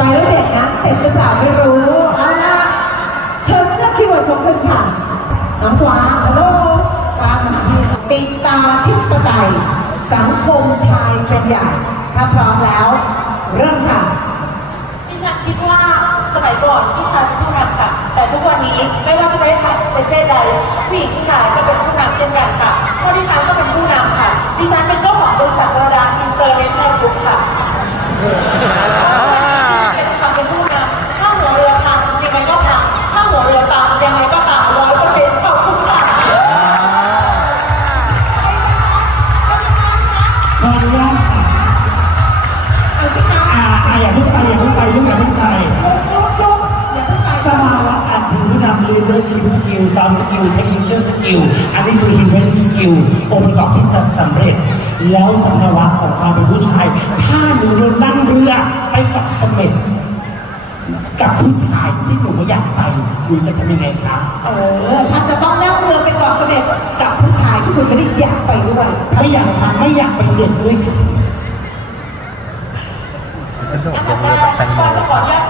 ไปแล้วเด็กนะ เสร็จหรือเปล่าไม่รู้ เอาละเชิญเลือกคีย์เวิร์ดของคุณค่ะ น้องกวางฮัลโหลกวางมาหาพี่ปิดตาชิปไตยสังคมชายเป็นใหญ่ ถ้าพร้อมแล้ว เริ่มค่ะ ดิฉันคิดว่าสมัยก่อนผู้ชายเป็นผู้นำค่ะ แต่ทุกวันนี้ไม่ว่าจะเป็นประเทศใดผู้หญิงผู้ชายก็เป็นผู้นำเช่นกันค่ะเพราะดิฉันก็เป็นผู้นำค่ะดิฉันเป็นเจ้า skill soft skill technical skill อันนี้คือ human skill องค์ประกอบที่จะสำเร็จ แล้วสภาวะของความเป็นผู้ชาย ถ้าหนูเดินนั่งเรือไปเกาะเสม็ดกับผู้ชายที่หนูไม่อยากไปหนูจะทำยังไงคะเออท่านจะต้องนั่งเรือไปเกาะเสม็ดกับผู้ชายที่คุณไม่ได้อยากไปด้วยไม่อยากทำไม่อยากไปเด็ดด้วยค่ะกระโดดอันลดังบเรือแรกับกแตงโม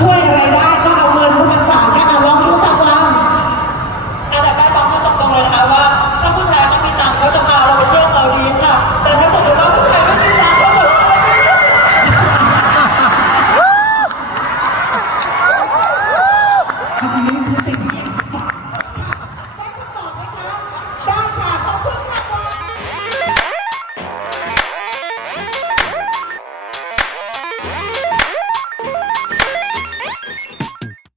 ช่วยอะไรได้